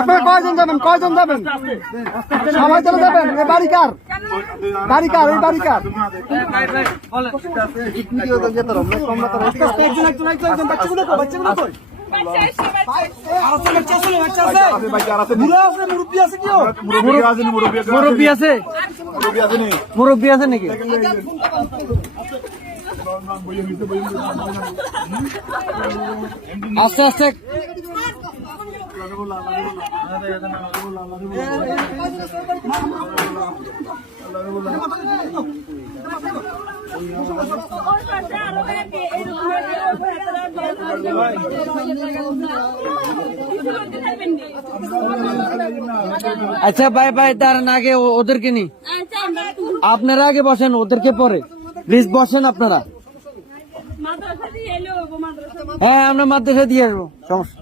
আপনারা কয়জন যাবেন সবাই চলে যাবেন? এই বাড়ি কার? এই বাড়ি কার? মুরব্বী আছে নাকি? আস্তে আস্তে আচ্ছা ভাই দাঁড়ান, আগে ওদেরকে নি, আপনারা আগে বসেন, ওদেরকে পরে প্লিজ বসেন আপনারা। হ্যাঁ আমরা মাদ্রাসা দিয়ে আসবো, সমস্যা